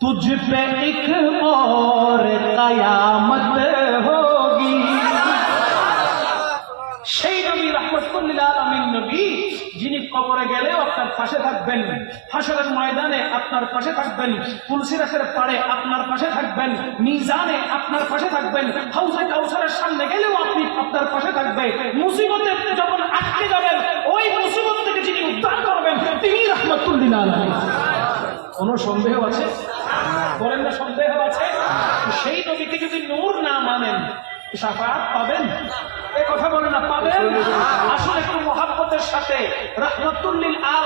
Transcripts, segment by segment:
तुझ पे एक और कयामत होगी সেই নবী রহমতুল্লিল আলমিন নবী যিনি কবরে গেলেও আপনার পাশে থাকবেন হাসরের ময়দানে আপনার পাশে থাকবেন তুলসিরাসের পাড়ে আপনার পাশে থাকবেন মিজানে আপনার পাশে থাকবেন হাউসে কাউসারের সামনে গেলেও আপনি আপনার পাশে থাকবে মুসিবতে যখন আটকে যাবেন ওই মুসিবত থেকে যিনি উদ্ধার করবেন তিনি রহমতুল্লিল আলমিন কোনো সন্দেহ আছে বলেন না সন্দেহ আছে? সেই নবীকে যদি নূর না মানেন, সাফাত পাবেন? এ কথা বলে না, পাবেন? আসলে একটু মহাব্বতের সাথে রহমতুল্লিল আল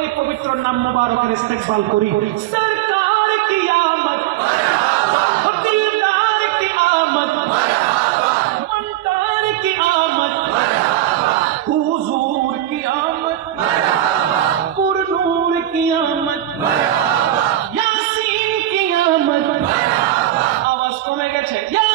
ওই পবিত্র নাম করি। সরকার Yes.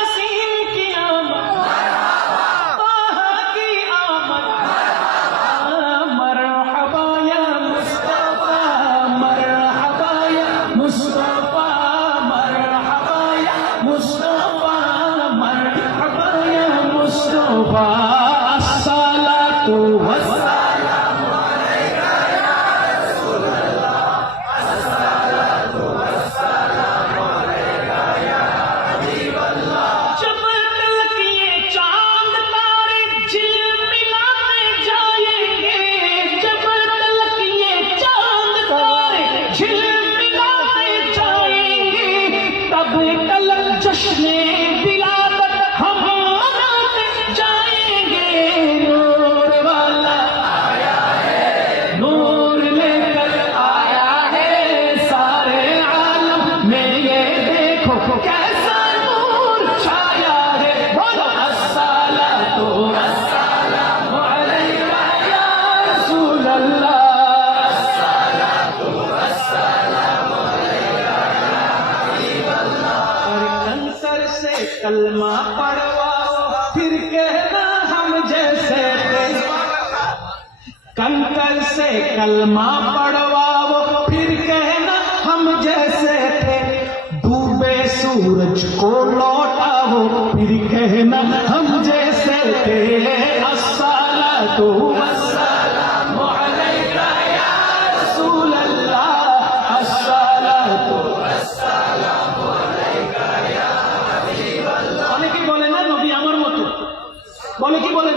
ملا جائیں گے، تب کل جشن ملا کر ہم جائیں گے نور والا نور لے کر آیا ہے، سارے آلم میرے دیکھو कलमा पढ़वाओ, फिर कहना हम जैसे कंकर से कलमा पढ़वाओ, फिर कहना हम जैसे थे। डूबे सूरज को लौटाओ, फिर कहना हम जैसे थे। বলে কি বলে